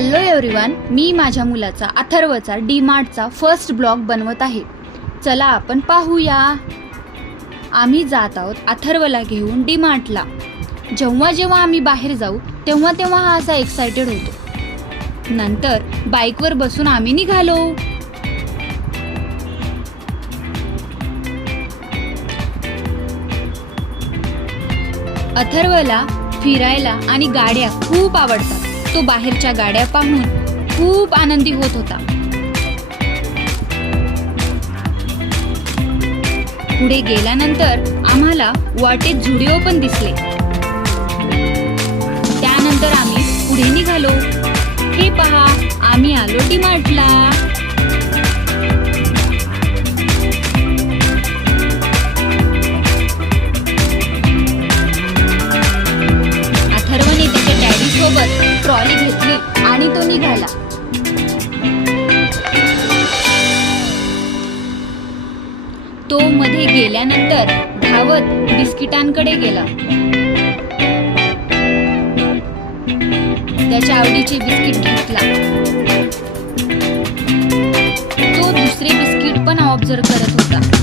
Hello everyone मी माझ्या मुलाचा अथर्वचा डी मार्टचा फर्स्ट ब्लॉग बनवत आहे. चला आपण पाहूया. आम्ही जात आहोत अथर्वला घेऊन डी मार्टला जेव्हा जेव्हा आम्ही बाहेर जाऊ तेव्हा तेव्हा हा असा एक्सायटेड होतो. नंतर बाईकवर बसून आम्ही निघालो. अथर्वला फिरायला आणि गाड्या खूप आवडतात. तो बाहेरच्या गाड्या पाहून खूप आनंदी होत होता. पुढे गेल्यानंतर आम्हाला वाटेत झुडिओ पण दिसले. त्यानंतर आम्ही पुढे निघालो. हे पहा आम्ही आलो डी मार्टला. तो तो मध्ये गेल्यानंतर धावत बिस्किटांकडे गेला. त्याच्या आवडीचे बिस्किट घेतला. तो दुसरे बिस्किट पण ऑब्झर्व करत होता.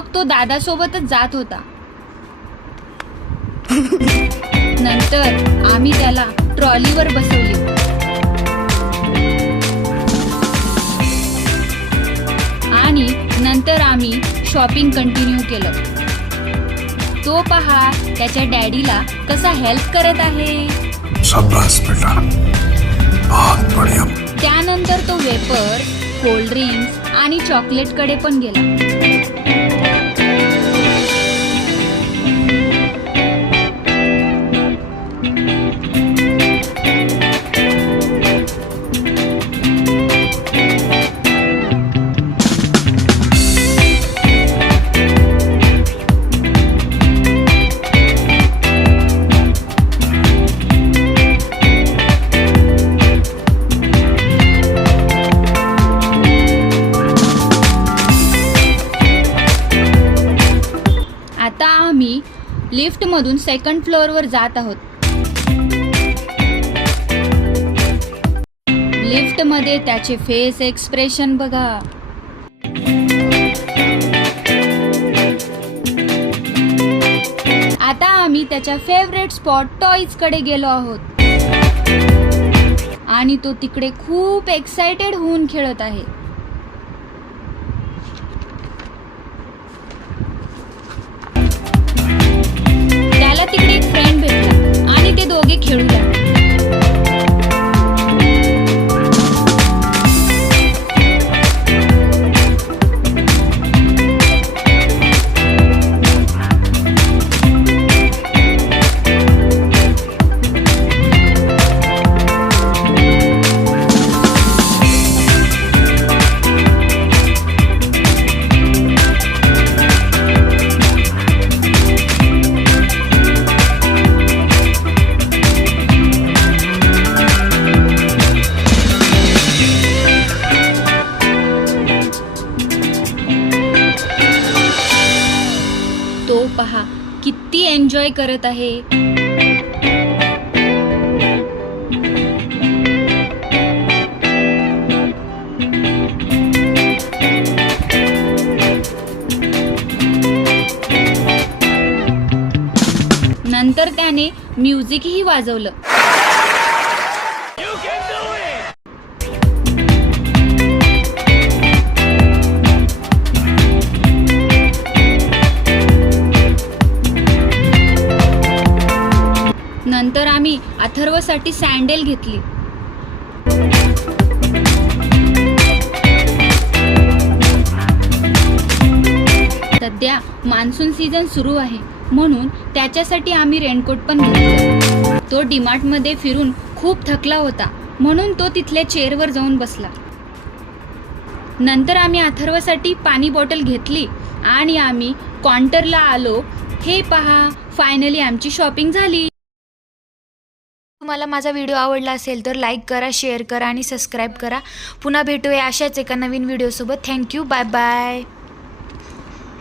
मग तो दादासोबतच जात होता. नंतर आम्ही त्याला ट्रॉलीवर बसवले. आणि नंतर आम्ही शॉपिंग कंटिन्यू केलं. तो पहा त्याच्या डॅडीला कसा हेल्प करत आहे. त्यानंतर तो वेपर कोल्ड्रिंक्स आणि चॉकलेटकडे पण गेला. आता आम्ही लिफ्टमधून सेकंड फ्लोअरवर जात आहोत. लिफ्टमध्ये त्याचे फेस एक्सप्रेशन बघा. आता आम्ही त्याच्या फेवरेट स्पॉट टॉईजकडे गेलो आहोत. आणि तो तिकडे खूप एक्साइटेड होऊन खेळत आहे. त्याला तिकडे पहा किती एन्जॉय करत आहे. नंतर त्याने म्युझिकही वाजवलं. साठी सँडेल घेतली. सध्या मान्सून सीझन सुरू आहे. म्हणून त्याच्यासाठी आम्ही रेनकोट पण घेतला. तो डीमार्टमध्ये फिरून खूप थकला होता. म्हणून तो तिथल्या चेअरवर जाऊन बसला. नंतर आम्ही अथर्वसाठी पाणी बॉटल घेतली आणि आम्ही काउंटरला आलो. हे पहा फायनली आमची शॉपिंग झाली. तुम्हाला माझा व्हिडिओ आवडला असेल तर लाईक करा शेअर करा आणि सबस्क्राईब करा. पुन्हा भेटूया अशाच एका नवीन व्हिडिओसोबत थँक्यू बाय बाय